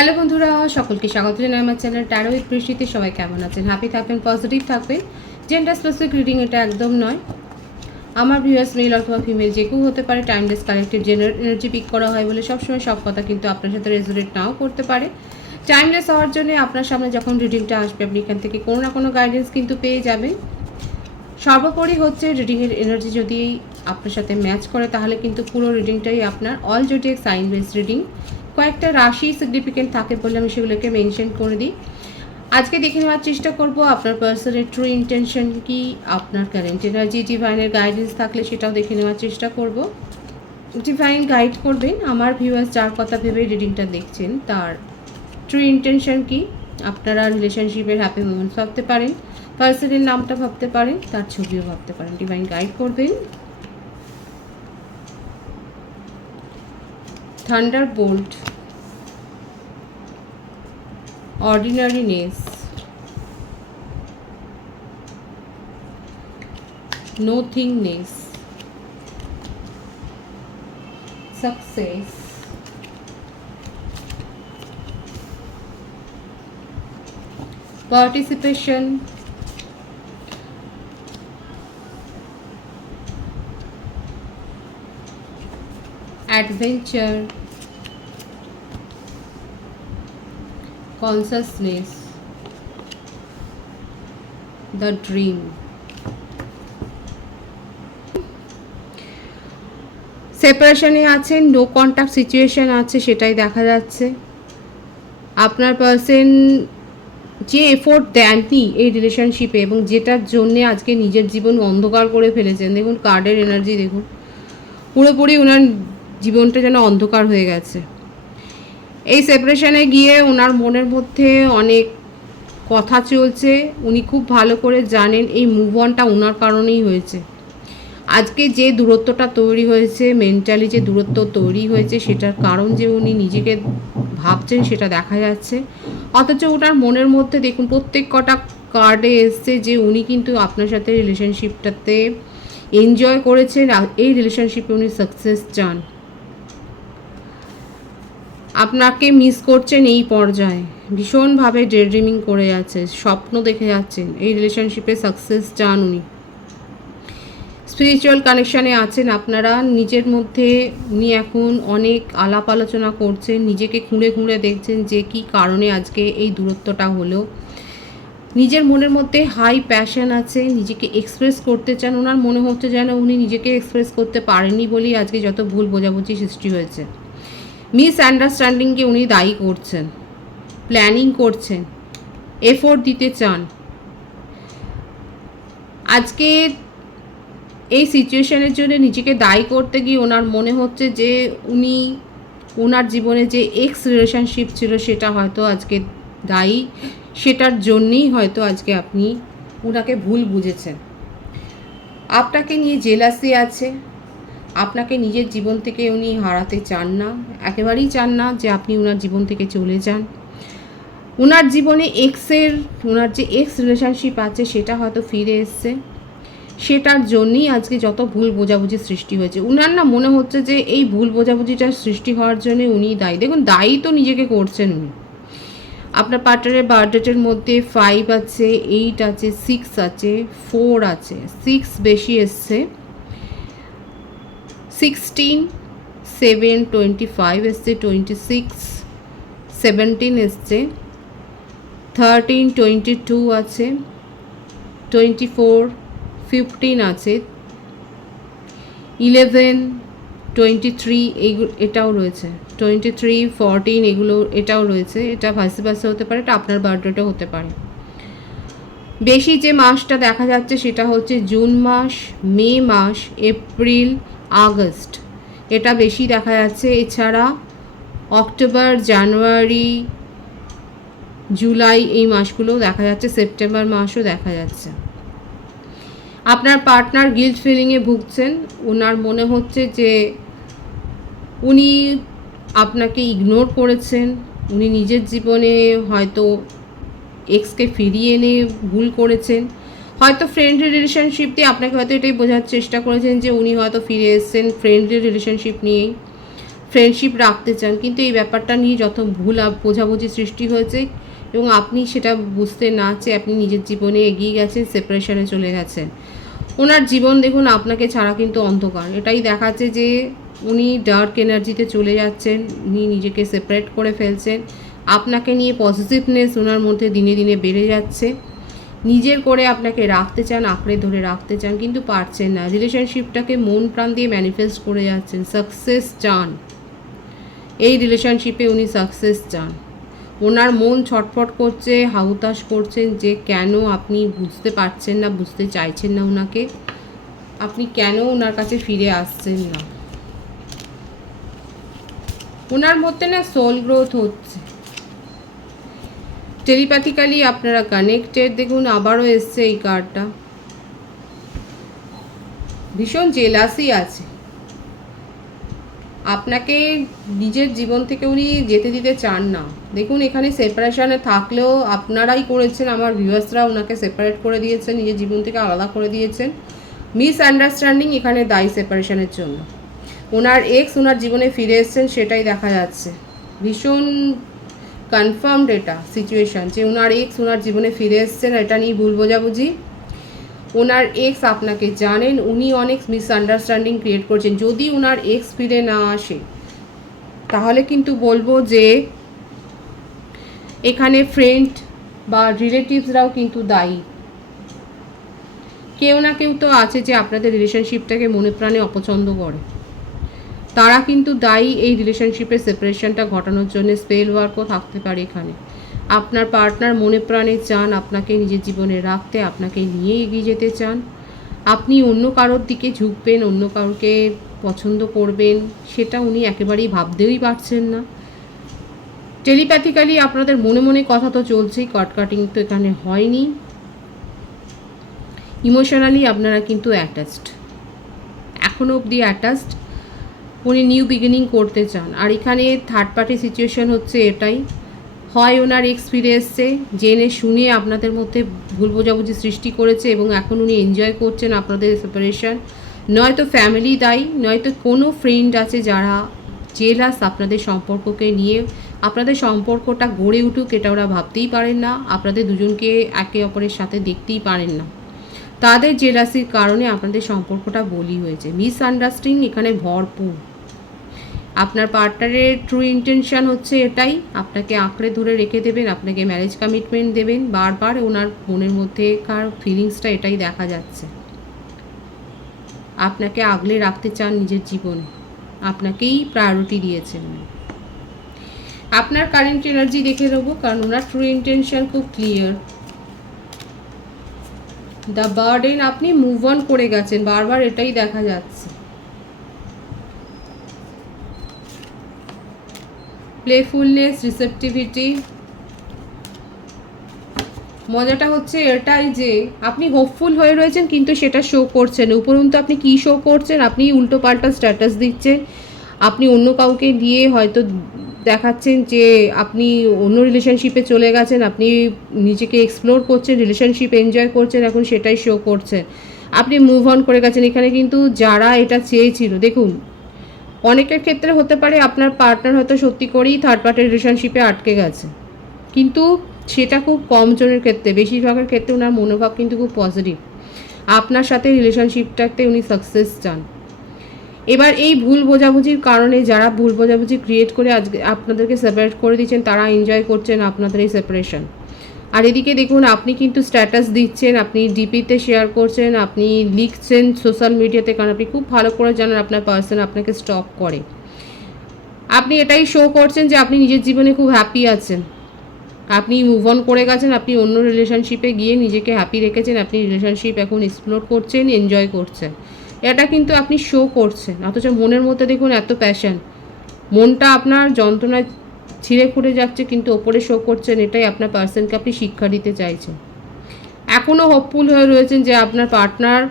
Hello বন্ধুরা, সকলকে স্বাগত জানাই আমার চ্যানেল ট্যারো উইথ বৃষ্টিতে সবাই কেমন আছেন? হ্যাপি থাকবেন পজিটিভ থাকবেন জেন্ডার স্পেসিফিক রিডিং এটা একদম নয়। আমার ভিউয়ার্স মেল অথবা ফিমেল যে কেউ হতে পারে timeless collective general energy pick করা হয় বলে সবসময় সব কথা কিন্তু আপনার সাথে রেজুলেট নাও করতে পারে। টাইমলেস হওয়ার জন্য আপনার সামনে যখন রিডিংটা আসবে, আপনি এখান থেকে কোনো না কোনো গাইডেন্স কিন্তু পেয়ে যাবেন। সর্বোপরি হচ্ছে রিডিংয়ের এনার্জি যদি আপনার সাথে ম্যাচ করে, তাহলে কিন্তু পুরো রিডিংটাই আপনার all zodiac sign base reading কয়েকটা রাশি সিগনিফিকেন্ট থাকে বলে আমি সেগুলোকে মেনশন করে দিই। আজকে দেখে নেওয়ার চেষ্টা করব আপনার পার্সনের ট্রু ইন্টেনশন কি, আপনার কারেন্ট এনার্জি ডিভাইনের গাইডেন্স থাকলে সেটাও দেখে নেওয়ার চেষ্টা করব। ডিভাইন গাইড করবেন, আমার ভিউয়ার্স যার কথা ভেবে রিডিংটা দেখছেন, তার ট্রু ইন্টেনশন কি, আপনারা রিলেশনশিপের হ্যাপি মোমেন্টস ভাবতে পারেন পার্সনের নামটা ভাবতে পারেন, তার ছবিও ভাবতে পারেন ডিভাইন গাইড করবেন। thunder bolt ordinariness nothingness success participation adventure consciousness the dream. সেপারেশনে আছেন নো কন্ট্যাক্ট সিচুয়েশন আছে, সেটাই দেখা যাচ্ছে। আপনার পার্সন যে এফোর্ট দেননি এই রিলেশনশিপে এবং যেটার জন্যে আজকে নিজের জীবন অন্ধকার করে ফেলেছেন, দেখুন কার্ডের এনার্জি দেখুন। পুরোপুরি ওনার জীবনটা যেন অন্ধকার হয়ে গেছে। এই সেপারেশনে গিয়ে ওনার মনের মধ্যে অনেক কথা চলছে। উনি খুব ভালো করে জানেন এই মুভ অনটা ওনার কারণেই হয়েছে। আজকে যে দূরত্বটা তৈরি হয়েছে মেন্টালি যে দূরত্ব তৈরি হয়েছে, সেটার কারণ যে উনি নিজেকে ভাবছেন, সেটা দেখা যাচ্ছে। অথচ ওনার মনের মধ্যে দেখুন, প্রত্যেক কটা কার্ডে এসছে যে উনি কিন্তু আপনার সাথে রিলেশনশিপটাতে এনজয় করেছেন। এই রিলেশনশিপে উনি সাকসেস চান। আপনাকে মিস করছেন এই পর্যায়ে। ভীষণভাবে ডে ড্রিমিং করে যাচ্ছে স্বপ্ন দেখে যাচ্ছেন। এই রিলেশনশিপে সাকসেস চান উনি। স্পিরিচুয়াল কানেকশানে আছেন আপনারা, নিজের মধ্যে উনি এখন অনেক আলাপ আলোচনা করছেন, নিজেকে খুঁড়ে খুঁড়ে দেখছেন যে কি কারণে আজকে এই দূরত্বটা হলো। নিজের মনের মধ্যে হাই প্যাশন আছে, নিজেকে এক্সপ্রেস করতে চান ওনার মনে হচ্ছে যেন উনি নিজেকে এক্সপ্রেস করতে পারেননি বলেই আজকে যত ভুল বোঝাবুঝি সৃষ্টি হয়েছে। মিস আন্ডারস্ট্যান্ডিংকে উনি দায়ী করছেন প্ল্যানিং করছেন এফোর্ট দিতে চান। আজকে এই সিচুয়েশনের জন্য নিজেকে দায়ী করতে গিয়ে ওনার মনে হচ্ছে যে উনি ওনার জীবনে যে এক্স রিলেশনশিপ ছিল সেটা হয়তো আজকে দায়ী, সেটার জন্যেই হয়তো আজকে আপনি ওনাকে ভুল বুঝেছেন। আপনাকে নিয়ে জেলাসি আছে আপনাকে নিজের জীবন থেকে উনি হারাতে চান না, একেবারেই চান না যে আপনি ওনার জীবন থেকে চলে যান। ওনার জীবনে এক্সের ওনার যে এক্স রিলেশনশিপ আছে সেটা হয়তো ফিরে এসছে। সেটার জন্যই আজকে যত ভুল বোঝাবুঝি সৃষ্টি হয়েছে। উনার না মনে হচ্ছে যে এই ভুল বোঝাবুঝিটা সৃষ্টি হওয়ার জন্য উনি দায়ী। দেখুন, দায়ী তো নিজেকে করছেন উনি। আপনার পার্টনারের বার্থডেটের মধ্যে ফাইভ আছে এইট আছে সিক্স আছে ফোর আছে সিক্স বেশি এসছে। সিক্সটিন সেভেন টোয়েন্টি ফাইভ এসছে টোয়েন্টি সিক্স সেভেন্টিন এসছে থার্টিন টোয়েন্টি টু আছে টোয়েন্টি ফোর ফিফটিন আছে ইলেভেন টোয়েন্টি থ্রি এইগুলো এটাও রয়েছে টোয়েন্টি থ্রি ফোরটিন এগুলো, এটাও রয়েছে, এটা ভাসি ভাসে হতে পারে, এটা আপনার বার্থডেটাও হতে পারে। বেশি যে মাসটা দেখা যাচ্ছে সেটা হচ্ছে জুন মাস, মে মাস, এপ্রিল আগস্ট। এটা বেশি দেখা যাচ্ছে। এছাড়া অক্টোবর, জানুয়ারি, জুলাই এই মাসগুলো দেখা যাচ্ছে। সেপ্টেম্বর মাসও দেখা যাচ্ছে। আপনার পার্টনার গিল্ট ফিলিংয়ে ভুগছেন। ওনার মনে হচ্ছে যে উনি আপনাকে ইগনোর করেছেন। উনি নিজের জীবনে হয়তো এক্সকে ফিরিয়ে এনে ভুল করেছেন। হয়তো ফ্রেন্ডলি রিলেশনশিপ দিয়ে আপনাকে হয়তো এটাই বোঝার চেষ্টা করেছেন যে উনি হয়তো ফিরে এসেছেন ফ্রেন্ডলি রিলেশনশিপ নিয়েই ফ্রেন্ডশিপ রাখতে চান। কিন্তু এই ব্যাপারটা নিয়ে যত ভুল বোঝাবুঝি সৃষ্টি হয়েছে এবং আপনি সেটা বুঝতে না চেয়ে আপনি নিজের জীবনে এগিয়ে গেছেন সেপারেশনে চলে গেছেন। ওনার জীবন দেখুন আপনাকে ছাড়া কিন্তু অন্ধকার। এটাই দেখাচ্ছে যে উনি ডার্ক এনার্জিতে চলে যাচ্ছেন, উনি নিজেকে সেপারেট করে ফেলছেন। আপনাকে নিয়ে পজিটিভনেস ওনার মধ্যে দিনে দিনে বেড়ে যাচ্ছে। নিজের করে আপনাকে রাখতে চান, আঁকড়ে ধরে রাখতে চান, কিন্তু পারছেন না। রিলেশনশিপটাকে মন প্রাণ দিয়ে ম্যানিফেস্ট করে যাচ্ছেন। সাকসেস চান। এই রিলেশনশিপে উনি সাকসেস চান। ওনার মন ছটফট করছে হাউতাশ করছেন যে কেন আপনি বুঝতে পারছেন না, বুঝতে চাইছেন না ওনাকে আপনি কেন ওনার কাছে ফিরে আসছেন না? ওনার মধ্যে না সোল গ্রোথ হচ্ছে। টেলিপ্যাথিক্যালি আপনারা কানেক্টেড দেখুন আবারও এসছে এই কার্ডটা ভীষণ জেলাসি আছে। আপনাকে নিজের জীবন থেকে উনি যেতে দিতে চান না। দেখুন এখানে সেপারেশনে থাকলেও আপনারাই করেছেন, আমার ভিউয়ার্সরা ওনাকে সেপারেট করে দিয়েছেন, নিজের জীবন থেকে আলাদা করে দিয়েছেন। মিস আন্ডারস্ট্যান্ডিং এখানে দায়ী সেপারেশনের জন্য। ওনার এক্স ওনার জীবনে ফিরে এসেছেন, সেটাই দেখা যাচ্ছে। ভীষণ কনফার্মড এটা সিচুয়েশন যে ওনার এক্স ওনার জীবনে ফিরে এসেছেন, এটা নিয়ে ভুল বোঝাবুঝি। ওনার এক্স আপনাকে জানেন, উনি অনেক মিসআন্ডারস্ট্যান্ডিং ক্রিয়েট করছেন। যদি ওনার এক্স ফিরে না আসে, তাহলে কিন্তু বলব যে এখানে ফ্রেন্ড বা রিলেটিভসরাও কিন্তু দায়ী। কেউ না কেউ তো আছে যে আপনাদের রিলেশনশিপটাকে মনে প্রাণে অপছন্দ করে। তারা কিন্তু দায়ী এই রিলেশনশিপের সেপারেশনটা ঘটানোর জন্য স্পেল ওয়ার্কও থাকতে পারে এখানে। আপনার পার্টনার মনে প্রাণে চান আপনাকে নিজের জীবনে রাখতে, আপনাকে নিয়ে এগিয়ে যেতে চান। আপনি অন্য কারোর দিকে ঝুঁকবেন, অন্য কারোকে পছন্দ করবেন, সেটা উনি একেবারেই ভাবতেই পারছেন না। টেলিপ্যাথিক্যালি আপনাদের মনে মনে কথা তো চলছেই কাট কাটিং তো এখানে হয়নি। ইমোশনালি আপনারা কিন্তু অ্যাটাচড এখনও অবধি অ্যাটাচড উনি নিউ বিগিনিং করতে চান। আর এখানে থার্ড পার্টি সিচুয়েশন হচ্ছে এটাই। হয় ওনার এক্স ফিরে এসছে জেনে শুনে আপনাদের মধ্যে ভুল বোঝাবুঝি সৃষ্টি করেছে এবং এখন উনি এনজয় করছেন আপনাদের সেপারেশন নয়তো ফ্যামিলি দায়ী, নয়তো কোনো ফ্রেন্ড আছে যারা জেলাস আপনাদের সম্পর্ককে নিয়ে। আপনাদের সম্পর্কটা গড়ে উঠুক এটা ওরা ভাবতেই পারেন না। আপনাদের দুজনকে একে অপরের সাথে দেখতেই পারেন না। তাদের জেলাসির কারণে আপনাদের সম্পর্কটা বলি হয়েছে। মিসআন্ডারস্ট্যান্ডিং এখানে ভরপুর। আপনার পার্টনারের ট্রু ইন্টেনশন হচ্ছে এটাই। আপনাকে আঁকড়ে ধরে রেখে দেবেন, আপনাকে ম্যারেজ কমিটমেন্ট দেবেন। বারবার ওনার মনের মধ্যেকার ফিলিংসটা এটাই দেখা যাচ্ছে। আপনাকে আগলে রাখতে চান নিজের জীবনে। আপনাকেই প্রায়োরিটি দিয়েছেন আপনার কারেন্ট এনার্জি দেখে নেব, কারণ ওনার ট্রু ইন্টেনশন খুব ক্লিয়ার দ্য বার্ডেন আপনি মুভ অন করে গেছেন, বারবার এটাই দেখা যাচ্ছে। প্লেফুলনেস রিসেপটিভিটি মজাটা হচ্ছে এটাই যে, আপনি হোপফুল হয়ে রয়েছেন কিন্তু সেটা শো করছেন। উপরন্তু আপনি কি শো করছেন? আপনি উল্টো পাল্টা স্ট্যাটাস দিচ্ছেন। আপনি অন্য কাউকে দিয়ে হয়তো দেখাচ্ছেন যে, আপনি অন্য রিলেশনশিপে চলে গেছেন, আপনি নিজেকে এক্সপ্লোর করছেন রিলেশনশিপ এনজয় করছেন, এখন সেটাই শো করছেন। আপনি মুভ অন করে গেছেন। এখানে কিন্তু যারা এটা চেয়েছিল, দেখুন অনেকের ক্ষেত্রে হতে পারে আপনার পার্টনার হয়তো সত্যি করেই থার্ড পার্টি রিলেশনশিপে আটকে গেছে। কিন্তু সেটা খুব কম জনের ক্ষেত্রে, বেশিরভাগের ক্ষেত্রে ওনার মনোভাব কিন্তু খুব পজিটিভ আপনার সাথে রিলেশনশিপটাতে উনি সাকসেস চান। এবার এই ভুল বোঝাবুঝির কারণে যারা ভুল বোঝাবুঝি ক্রিয়েট করে আজকে আপনাদেরকে সেপারেট করে দিচ্ছেন, তারা এনজয় করছেন আপনাদের এই সেপারেশন আর এদিকে দেখুন, আপনি কিন্তু স্ট্যাটাস দিচ্ছেন, আপনি ডিপিতে শেয়ার করছেন, আপনি লিখছেন সোশ্যাল মিডিয়াতে কারণ আপনি খুব ভালো করে জানেন আপনার পার্সন আপনাকে স্টপ করে। আপনি এটাই শো করছেন যে আপনি নিজের জীবনে খুব হ্যাপি আছেন। আপনি মুভ অন করে গেছেন, আপনি অন্য রিলেশনশিপে গিয়ে নিজেকে হ্যাপি রেখেছেন, আপনি রিলেশনশিপ এখন এক্সপ্লোর করছেন এনজয় করছেন। এটা কিন্তু আপনি শো করছেন, অথচ মনের মধ্যে দেখুন এত প্যাশন মনটা আপনার যন্ত্রণায় ছিঁড়ে ফুটে যাচ্ছে, কিন্তু ওপরে শো করছেন, এটাই আপনার পার্সনকে আপনি শিক্ষা দিতে চাইছেন। এখনও হোপফুল হয়ে রয়েছেন যে আপনার পার্টনার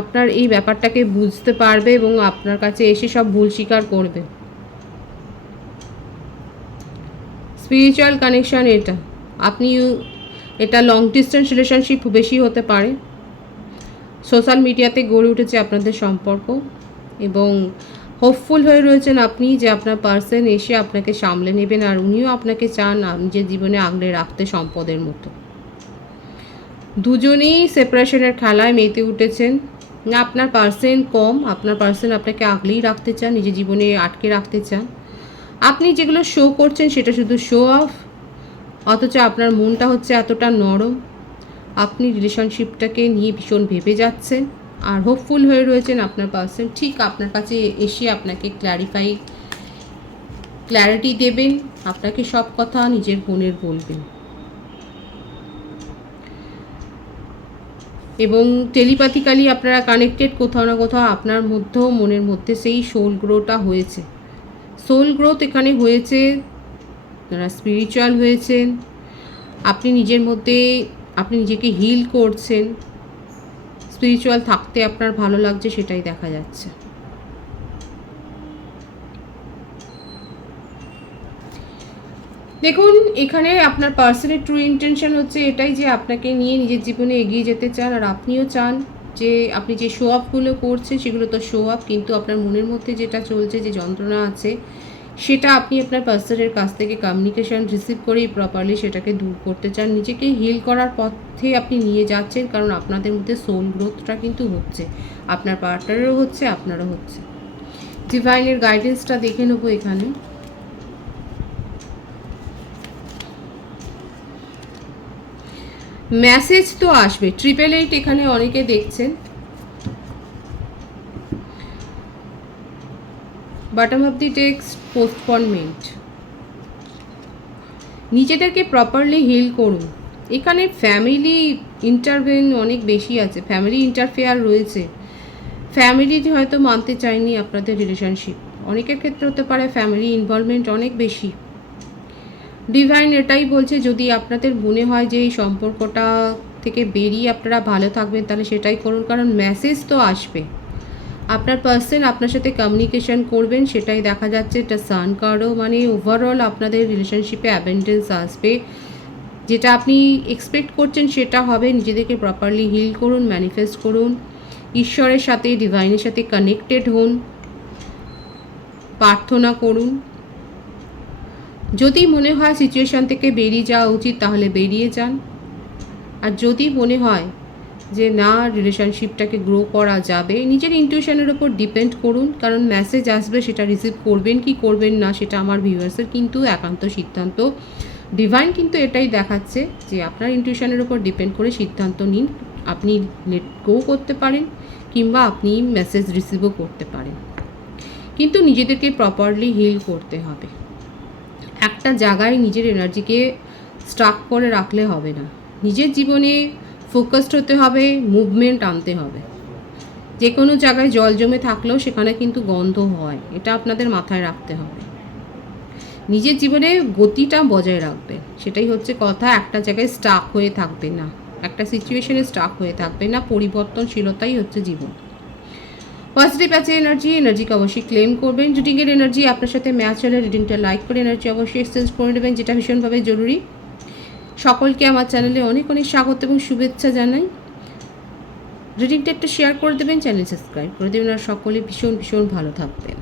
আপনার এই ব্যাপারটাকে বুঝতে পারবে এবং আপনার কাছে এসে সব ভুল স্বীকার করবে। স্পিরিচুয়াল কানেকশান এটা। আপনি এটা লং ডিস্টেন্স রিলেশনশিপ বেশি হতে পারে। সোশ্যাল মিডিয়াতে গড়ে উঠেছে আপনাদের সম্পর্ক এবং হোপফুল হয়ে রয়েছেন আপনি যে আপনার পার্সন এসে আপনাকে সামলে নেবেন আর উনিও আপনাকে চান নিজের জীবনে আগলে রাখতে সম্পদের মতো। দুজনেই সেপারেশনের খেলায় মেতে উঠেছেন। না আপনার পার্সেন কম, আপনার পার্সন আপনাকে আগলেই রাখতে চান, নিজের জীবনে আটকে রাখতে চান। আপনি যেগুলো শো করছেন সেটা শুধু শো অফ অথচ আপনার মনটা হচ্ছে এতটা নরম। আপনি রিলেশনশিপটাকে নিয়ে ভীষণ ভেবে যাচ্ছেন। আর হোপফুল হয়ে রয়েছেন আপনার পার্সন ঠিক আপনার কাছে এসে আপনাকে ক্ল্যারিফাই ক্ল্যারিটি দেবেন, আপনাকে সব কথা নিজের মনের বলবেন। এবং টেলিপ্যাথিক্যালি আপনারা কানেক্টেড কোথাও না কোথাও আপনার মধ্যেও, মনের মধ্যে সেই সোল গ্রোটা হয়েছে। সোল গ্রোথ এখানে হয়েছে আপনারা স্পিরিচুয়াল হয়েছেন, আপনি নিজের মধ্যে, আপনি নিজেকে হিল করছেন স্পিরিচুয়াল থাকতে আপনার ভালো লাগছে সেটাই দেখা যাচ্ছে। দেখুন, এখানে আপনার পার্সনের ট্রু ইন্টেনশন হচ্ছে এটাই যে আপনাকে নিয়ে নিজের জীবনে এগিয়ে যেতে চান, আর আপনিও চান যে আপনি যে শো আপগুলো করছেন সেগুলো তো শো আপ কিন্তু আপনার মনের মধ্যে যেটা চলছে, যে যন্ত্রণা আছে সেটা আপনি আপনার পার্সনের কাছ থেকে কমিউনিকেশন রিসিভ করেই প্রপারলি সেটাকে দূর করতে চান, নিজেকে হিল করার পথে আপনি নিয়ে যাচ্ছেন, কারণ আপনাদের মধ্যে সোল গ্রোথটা কিন্তু হচ্ছে। আপনার পার্টনারেরও হচ্ছে, আপনারও হচ্ছে। ডিভাইনের গাইডেন্সটা দেখে নেব এখানে। মেসেজ তো আসবে। ট্রিপল এইট এখানে অনেকে দেখছেন। Bottom of the text postponement নিজেদেরকে প্রপারলি হিল করুন। এখানে ফ্যামিলি ইন্টারভেন অনেক বেশি আছে। ফ্যামিলি ইন্টারফেয়ার রয়েছে। ফ্যামিলি হয়তো মানতে চায়নি আপনাদের রিলেশনশিপ অনেকের ক্ষেত্রে হতে পারে ফ্যামিলি ইনভলভমেন্ট অনেক বেশি। ডিভাইন এটাই বলছে, যদি আপনাদের মনে হয় যে এই সম্পর্কটা থেকে বেরিয়ে আপনারা ভালো থাকবেন, তাহলে সেটাই করুন। কারণ মেসেজ তো আসবে। আপনার পার্সন আপনার সাথে কমিউনিকেশন করবেন, সেটাই দেখা যাচ্ছে। এটা সান কার্ডও মানে ওভারঅল আপনাদের রিলেশনশিপে অ্যাবেন্ডেন্স আসবে। যেটা আপনি এক্সপেক্ট করছেন, সেটা হবে নিজেদেরকে প্রপারলি হিল করুন ম্যানিফেস্ট করুন। ঈশ্বরের সাথে ডিভাইনের সাথে কানেক্টেড হন। প্রার্থনা করুন। যদি মনে হয় সিচুয়েশান থেকে বেরিয়ে যাওয়া উচিত, তাহলে বেরিয়ে যান। আর যদি মনে হয় যে না রিলেশনশিপটাকে গ্রো করা যাবে। নিজের ইনটিউশনের ওপর ডিপেন্ড করুন, কারণ মেসেজ আসবে, সেটা রিসিভ করবেন কি করবেন না, সেটা আমার ভিউয়ার্সের কিন্তু একান্ত সিদ্ধান্ত। ডিভাইন কিন্তু এটাই দেখাচ্ছে যে আপনার ইনটিউশনের ওপর ডিপেন্ড করে সিদ্ধান্ত নিন, আপনি লেট গো করতে পারেন, কিংবা আপনি মেসেজ রিসিভও করতে পারেন। কিন্তু নিজেদেরকে প্রপারলি হিল করতে হবে। একটা জায়গায় নিজের এনার্জিকে স্টাক করে রাখলে হবে না। নিজের জীবনে ফোকাসড হতে হবে মুভমেন্ট আনতে হবে। যে কোনো জায়গায় জল জমে থাকলেও সেখানে কিন্তু গন্ধ হয়, এটা আপনাদের মাথায় রাখতে হবে। নিজের জীবনে গতিটা বজায় রাখবে সেটাই হচ্ছে কথা, একটা জায়গায় স্টাক হয়ে থাকবে না, একটা সিচুয়েশনে স্টাক হয়ে থাকবে না, পরিবর্তনশীলতাই হচ্ছে জীবন। পজিটিভ আছে এনার্জি এনার্জিকে অবশ্যই ক্লেম করবেন। রিডিংয়ের এনার্জি আপনার সাথে ম্যাচ হলে রিডিংটা লাইক করে এনার্জি অবশ্যই এক্সচেঞ্জ করে নেবেন, যেটা ভীষণভাবে জরুরি। সকলকে আমার চ্যানেলে অনেক অনেক স্বাগত এবং শুভেচ্ছা জানাই। রিডিংটা একটু শেয়ার করে দেবেন চ্যানেল সাবস্ক্রাইব করে দেবেন আর সকলে ভীষণ ভীষণ ভালো থাকবেন।